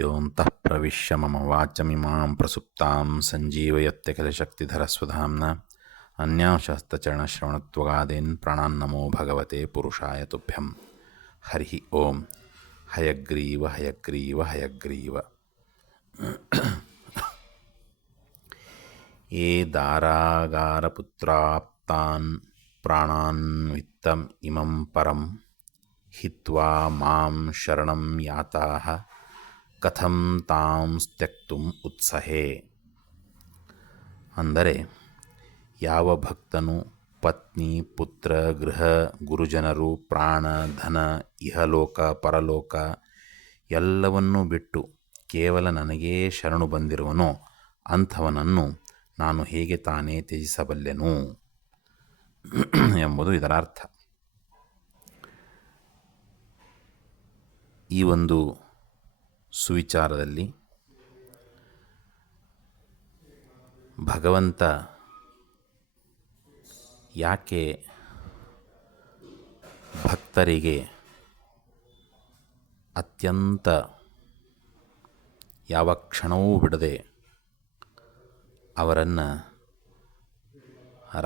ಯೋऽन्तಃ ಪ್ರವಿಶ್ಯ ಮಮ ವಾಚಮಿಮಾಂ ಪ್ರಸುಪ್ತಾಂ ಸಂಜೀವಯತ್ಯಖಿಲಶಕ್ತಿಧರಸ್ವಧಾಮ್ನ ಅನ್ಯಾಂಶಸ್ತಚರಣಶ್ರವಣತ್ವಗಾದೀನ್ ಪ್ರಾಣಾನ್ನಮೋ ಭಗವತೆ ಪುರುಷಾಯ ತುಭ್ಯಂ. ಹರಿ ಓಂ. ಹಯಗ್ರೀವ ಹಯಗ್ರೀವ ಹಯಗ್ರೀವ. ಯೇ ದಾರಾಗಾರಪುತ್ರಾಪ್ತಾನ್ ಪ್ರಾಣಾನ್ ವಿತ್ತಂ ಇಮಂ ಪರಂ ಹಿತ್ವಾ ಮಾಂ ಶರಣಂ ಯಾತಾಃ ಕಥಂ ತಾಂಸ್ತ್ಯಕ್ತುಂ ಉತ್ಸಹೇ. ಅಂದರೆ, ಯಾವ ಭಕ್ತನು ಪತ್ನಿ, ಪುತ್ರ, ಗೃಹ, ಗುರುಜನರು, ಪ್ರಾಣ, ಧನ, ಇಹಲೋಕ ಪರಲೋಕ ಎಲ್ಲವನ್ನೂ ಬಿಟ್ಟು ಕೇವಲ ನನಗೇ ಶರಣು ಬಂದಿರುವನೋ ಅಂಥವನನ್ನು ನಾನು ಹೇಗೆ ತಾನೇ ತ್ಯಜಿಸಬಲ್ಲೆನು ಎಂಬುದು ಇದರ ಅರ್ಥ. ಈ ಒಂದು ಸುವಿಚಾರದಲ್ಲಿ ಭಗವಂತ ಯಾಕೆ ಭಕ್ತರಿಗೆ ಅತ್ಯಂತ ಯಾವ ಕ್ಷಣವೂ ಬಿಡದೆ ಅವರನ್ನು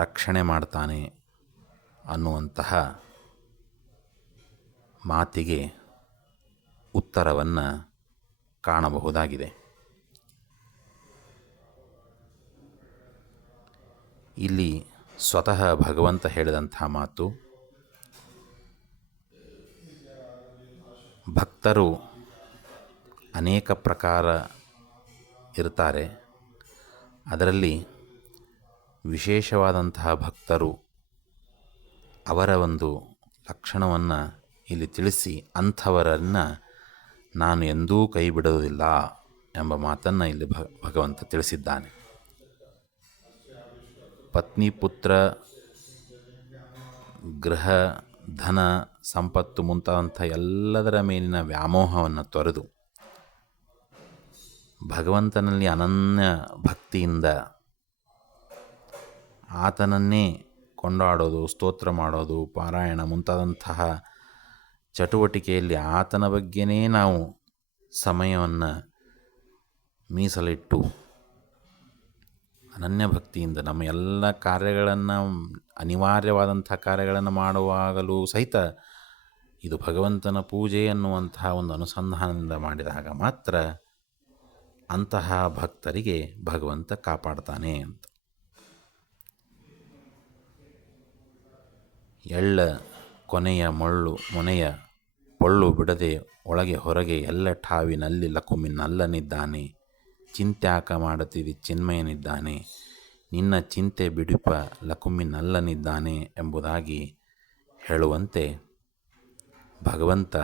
ರಕ್ಷಣೆ ಮಾಡ್ತಾನೆ ಅನ್ನುವಂತಹ ಮಾತಿಗೆ ಉತ್ತರವನ್ನು ಕಾಣಬಹುದಾಗಿದೆ. ಇಲ್ಲಿ ಸ್ವತಃ ಭಗವಂತ ಹೇಳಿದಂಥ ಮಾತು, ಭಕ್ತರು ಅನೇಕ ಪ್ರಕಾರ ಇರ್ತಾರೆ, ಅದರಲ್ಲಿ ವಿಶೇಷವಾದಂತಹ ಭಕ್ತರು ಅವರ ಒಂದು ಲಕ್ಷಣವನ್ನು ಇಲ್ಲಿ ತಿಳಿಸಿ ಅಂಥವರನ್ನು ನಾನು ಎಂದೂ ಕೈ ಬಿಡುವುದಿಲ್ಲ ಎಂಬ ಮಾತನ್ನು ಇಲ್ಲಿ ಭಗವಂತ ತಿಳಿಸಿದ್ದಾನೆ. ಪತ್ನಿ, ಪುತ್ರ, ಗೃಹ, ಧನ, ಸಂಪತ್ತು ಮುಂತಾದಂಥ ಎಲ್ಲದರ ಮೇಲಿನ ವ್ಯಾಮೋಹವನ್ನು ತೊರೆದು ಭಗವಂತನಲ್ಲಿ ಅನನ್ಯ ಭಕ್ತಿಯಿಂದ ಆತನನ್ನೇ ಕೊಂಡಾಡೋದು, ಸ್ತೋತ್ರ ಮಾಡೋದು, ಪಾರಾಯಣ ಮುಂತಾದಂತಹ ಚಟುವಟಿಕೆಯಲ್ಲಿ ಆತನ ಬಗ್ಗೆನೇ ನಾವು ಸಮಯವನ್ನು ಮೀಸಲಿಟ್ಟು ಅನನ್ಯ ಭಕ್ತಿಯಿಂದ ನಮ್ಮ ಎಲ್ಲ ಕಾರ್ಯಗಳನ್ನು, ಅನಿವಾರ್ಯವಾದಂಥ ಕಾರ್ಯಗಳನ್ನು ಮಾಡುವಾಗಲೂ ಸಹಿತ ಇದು ಭಗವಂತನ ಪೂಜೆ ಅನ್ನುವಂತಹ ಒಂದು ಅನುಸಂಧಾನದಿಂದ ಮಾಡಿದಾಗ ಮಾತ್ರ ಅಂತಹ ಭಕ್ತರಿಗೆ ಭಗವಂತ ಕಾಪಾಡ್ತಾನೆ ಅಂತ. ಎಳ್ಳ ಕೊನೆಯ ಮೊನೆಯ ಪೊಳ್ಳು ಬಿಡದೆ ಒಳಗೆ ಹೊರಗೆ ಎಲ್ಲ ಠಾವಿನಲ್ಲಿ ಲಕುಮಿನಲ್ಲನಿದ್ದಾನೆ, ಚಿಂತ್ಯಾಕ ಮಾಡುತ್ತಿದ್ದ ಚಿನ್ಮಯನಿದ್ದಾನೆ, ನಿನ್ನ ಚಿಂತೆ ಬಿಡುಪ ಲಕುಮಿನಲ್ಲನಿದ್ದಾನೆ ಎಂಬುದಾಗಿ ಹೇಳುವಂತೆ ಭಗವಂತ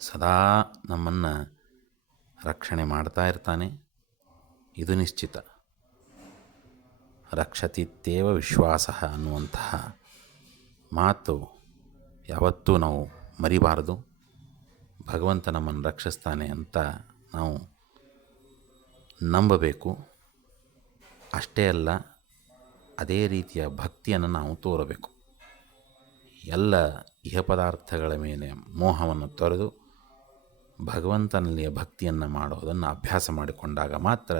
ಸದಾ ನಮ್ಮನ್ನು ರಕ್ಷಣೆ ಮಾಡ್ತಾ ಇರ್ತಾನೆ. ಇದು ನಿಶ್ಚಿತ. ರಕ್ಷತಿತ್ಯೇವ ವಿಶ್ವಾಸ ಅನ್ನುವಂತಹ ಮಾತು ಯಾವತ್ತೂ ನಾವು ಮರಿಬಾರದು. ಭಗವಂತ ನಮ್ಮನ್ನು ರಕ್ಷಿಸ್ತಾನೆ ಅಂತ ನಾವು ನಂಬಬೇಕು. ಅಷ್ಟೇ ಅಲ್ಲ, ಅದೇ ರೀತಿಯ ಭಕ್ತಿಯನ್ನು ನಾವು ತೋರಬೇಕು. ಎಲ್ಲ ಇಹ ಪದಾರ್ಥಗಳ ಮೇಲೆ ಮೋಹವನ್ನು ತೊರೆದು ಭಗವಂತನಲ್ಲಿಯ ಭಕ್ತಿಯನ್ನು ಮಾಡೋದನ್ನು ಅಭ್ಯಾಸ ಮಾಡಿಕೊಂಡಾಗ ಮಾತ್ರ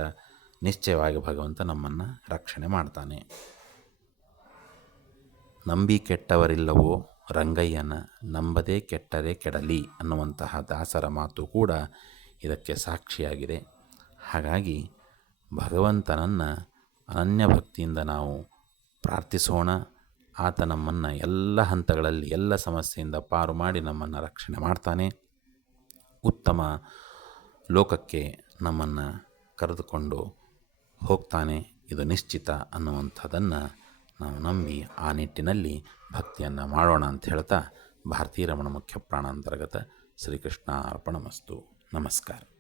ನಿಶ್ಚಯವಾಗಿ ಭಗವಂತ ನಮ್ಮನ್ನು ರಕ್ಷಣೆ ಮಾಡ್ತಾನೆ. ನಂಬಿ ಕೆಟ್ಟವರಿಲ್ಲವೋ ರಂಗಯ್ಯನ, ನಂಬದೇ ಕೆಟ್ಟರೆ ಕೆಡಲಿ ಅನ್ನುವಂತಹ ದಾಸರ ಮಾತು ಕೂಡ ಇದಕ್ಕೆ ಸಾಕ್ಷಿಯಾಗಿದೆ. ಹಾಗಾಗಿ ಭಗವಂತನನ್ನು ಅನನ್ಯ ಭಕ್ತಿಯಿಂದ ನಾವು ಪ್ರಾರ್ಥಿಸೋಣ. ಆತ ನಮ್ಮನ್ನು ಎಲ್ಲ ಹಂತಗಳಲ್ಲಿ ಎಲ್ಲ ಸಮಸ್ಯೆಯಿಂದ ಪಾರು ಮಾಡಿ ನಮ್ಮನ್ನು ರಕ್ಷಣೆ ಮಾಡ್ತಾನೆ. ಉತ್ತಮ ಲೋಕಕ್ಕೆ ನಮ್ಮನ್ನು ಕರೆದುಕೊಂಡು ಹೋಗ್ತಾನೆ, ಇದು ನಿಶ್ಚಿತ ಅನ್ನುವಂಥದ್ದನ್ನು ನಾವು ನಂಬಿ ಆ ನಿಟ್ಟಿನಲ್ಲಿ ಭಕ್ತಿಯನ್ನು ಮಾಡೋಣ ಅಂತ ಹೇಳ್ತಾ, ಭಾರತೀ ರಮಣ ಮುಖ್ಯ ಪ್ರಾಣಾಂತರ್ಗತ ಶ್ರೀಕೃಷ್ಣ ಅರ್ಪಣಮಸ್ತು. ನಮಸ್ಕಾರ.